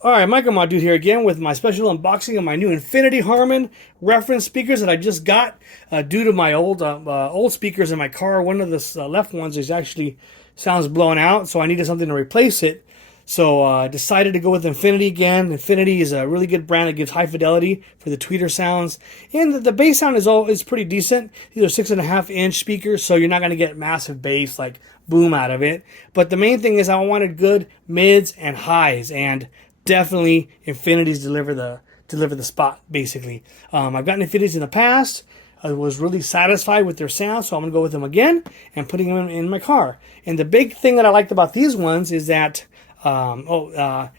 All right, Michael Mod Dude here again with my special unboxing of my new Infinity Harman reference speakers that I just got due to my old speakers in my car. One of the left ones is actually sounds blown out, so I needed something to replace it. So I decided to go with Infinity again. Infinity is a really good brand that gives high fidelity for the tweeter sounds, and the bass sound is pretty decent. These are 6.5-inch speakers, so you're not going to get massive bass like boom out of it. But the main thing is I wanted good mids and highs, and definitely Infinities deliver the spot basically. I've gotten Infinities in the past. I was really satisfied with their sound, so I'm gonna go with them again and putting them in my car. And the big thing that I liked about these ones is that it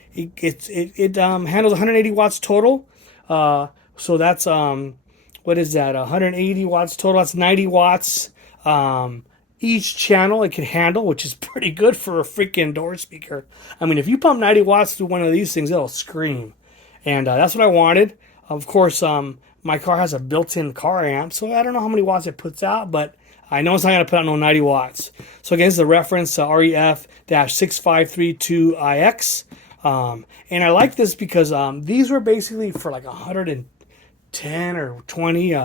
handles 180 watts total. So that's what is that? 180 watts total. That's 90 watts. Each channel it can handle, which is pretty good for a freaking door speaker. I mean, if you pump 90 watts through one of these things, it'll scream. And that's what I wanted. Of course, my car has a built-in car amp, so I don't know how many watts it puts out, but I know it's not going to put out no 90 watts. So again, this is the reference REF-6532IX. And I like this because these were basically for like 110 or 20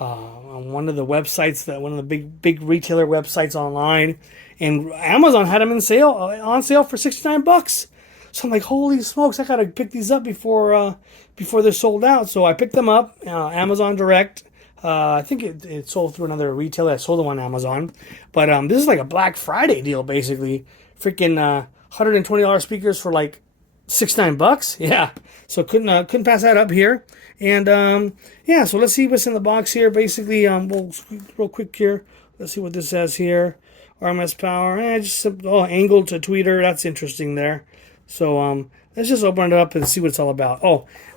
on one of the websites, that one of the big retailer websites online, and Amazon had them on sale for $69. So I'm like, holy smokes, I gotta pick these up before they're sold out. So I picked them up, Amazon Direct. I think it sold through another retailer. I sold them on Amazon, but this is like a Black Friday deal basically. Freaking $120 speakers for like $69. Yeah, so couldn't pass that up here. And yeah, so let's see what's in the box here. Basically, we'll real quick here. Let's see what this says here. RMS power, just angled to tweeter. That's interesting there. So let's just open it up and see what it's all about.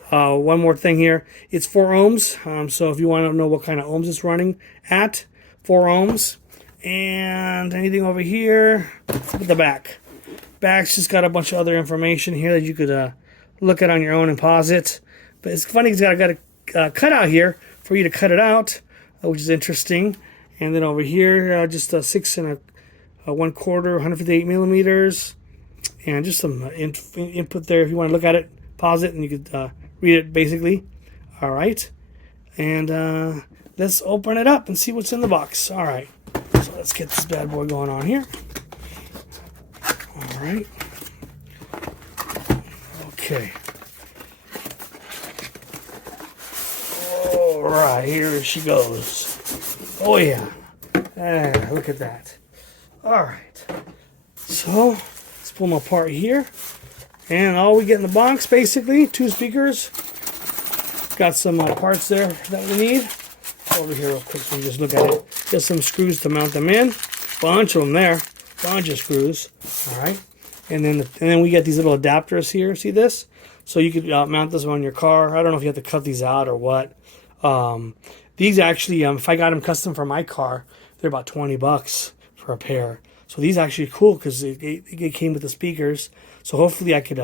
One more thing here. It's 4 ohms. So if you want to know what kind of ohms it's running at, 4 ohms. And anything over here? Look at the back. Back's just got a bunch of other information here that you could look at on your own and pause it. But it's funny, it's got a cutout here for you to cut it out, which is interesting. And then over here, just a 6 1/4, 158 millimeters, and just some input there if you want to look at it, pause it, and you could read it basically. All right, and let's open it up and see what's in the box. All right, so let's get this bad boy going on here. All right, okay. All right, here she goes. Oh yeah, look at that. All right, so let's pull them apart here, and all we get in the box basically 2 speakers. Got some parts there that we need. Over here real quick, so you just look at it. Just some screws to mount them in. Bunch of them there. Bunch of screws. All right, and then we get these little adapters here. See this? So you could mount this on your car. I don't know if you have to cut these out or what. These actually, if I got them custom for my car, they're about $20 for a pair. So these actually are cool because it came with the speakers. So hopefully I could,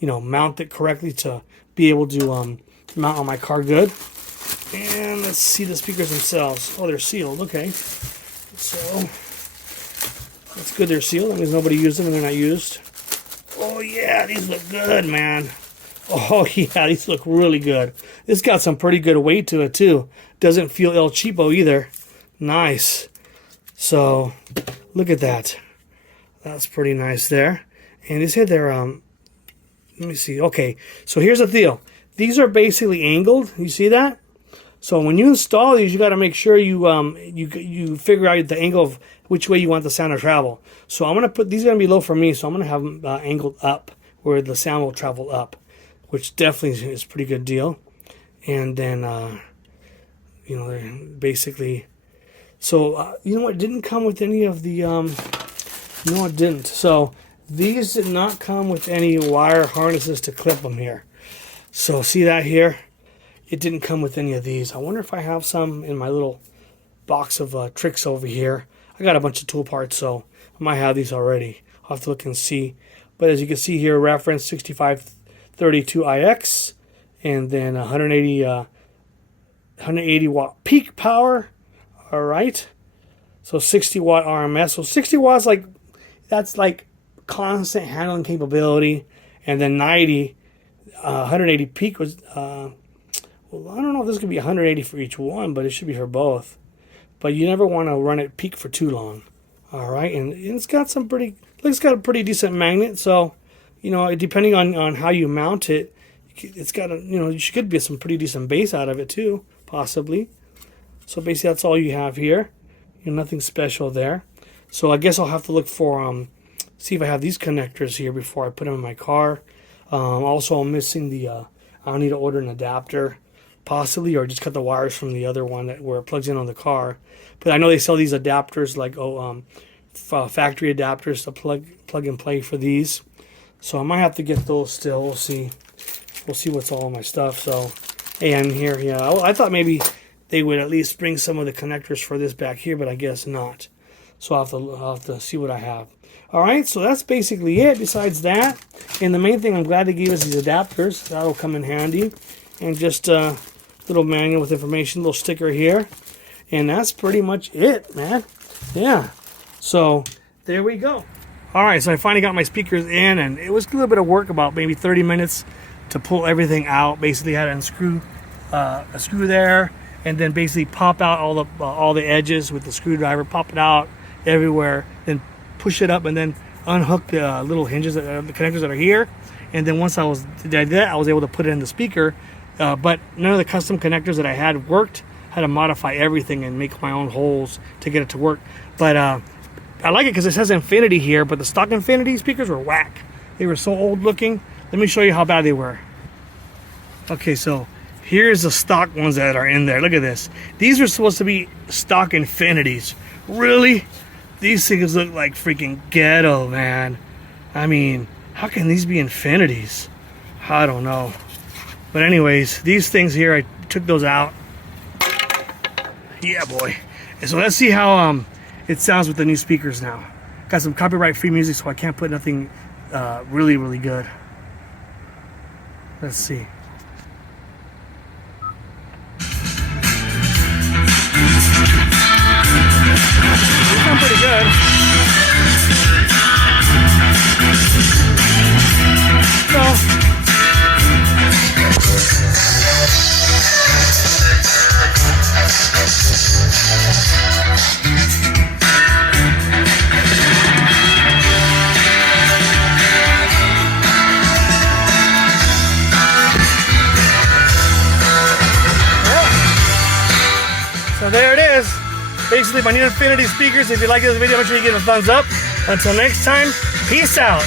mount it correctly to be able to mount on my car good. And let's see the speakers themselves. Oh, they're sealed. Okay. So that's good. They're sealed. That means nobody used them and they're not used. Oh yeah, these look good, man. Oh yeah, these look really good. This got some pretty good weight to it too. Doesn't feel El Cheapo either. Nice. So look at that. That's pretty nice there. And they said they're let me see. Okay, so here's the deal. These are basically angled. You see that? So when you install these, you got to make sure you figure out the angle of which way you want the sound to travel. So I'm gonna put these are gonna be low for me, so I'm gonna have them angled up where the sound will travel up, which definitely is a pretty good deal. And then, basically, so, it didn't come with any of the, no, it didn't. So, these did not come with any wire harnesses to clip them here. So, see that here? It didn't come with any of these. I wonder if I have some in my little box of tricks over here. I got a bunch of tool parts, so I might have these already. I'll have to look and see. But as you can see here, reference 6532IX, and then 180 watt peak power. All right, so 60 watt RMS. So 60 watts, that's like constant handling capability, and then 180 peak was. Well, I don't know if this could be 180 for each one, but it should be for both. But you never want to run it peak for too long. All right, and it's got some it's got a pretty decent magnet. So, you know, depending on how you mount it, it's got you should get some pretty decent bass out of it too, possibly. So basically, that's all you have here. Nothing special there. So I guess I'll have to look for see if I have these connectors here before I put them in my car. Also, I'm missing I'll need to order an adapter, possibly, or just cut the wires from the other one where it plugs in on the car. But I know they sell these adapters, like factory adapters to plug and play for these. So I might have to get those still. We'll see. We'll see what's all in my stuff. So, and here, yeah, I thought maybe they would at least bring some of the connectors for this back here, but I guess not. So I'll have to see what I have. All right, so that's basically it. Besides that, and the main thing, I'm glad they gave us these adapters. That'll come in handy. And just a little manual with information, little sticker here. And that's pretty much it, man. Yeah. So there we go. All right, so I finally got my speakers in, and it was a little bit of work, about maybe 30 minutes to pull everything out. Basically, I had to unscrew a screw there, and then basically pop out all the edges with the screwdriver, pop it out everywhere, then push it up, and then unhook the little hinges, the connectors that are here. And then once I did that, I was able to put it in the speaker. But none of the custom connectors that I had worked. I had to modify everything and make my own holes to get it to work. But I like it because it says Infinity here, but the stock Infinity speakers were whack. They were so old looking. Let me show you how bad they were. Okay, so here's the stock ones that are in there. Look at this. These are supposed to be stock Infinities. Really? These things look like freaking ghetto, man. I mean, how can these be Infinities? I don't know. But anyways, these things here, I took those out. Yeah, boy. And so let's see how it sounds with the new speakers now. Got some copyright-free music, so I can't put nothing really, really good. Let's see. They sound pretty good. So, so there it is. Basically, my new Infinity speakers. If you like this video, make sure you give it a thumbs up. Until next time, peace out.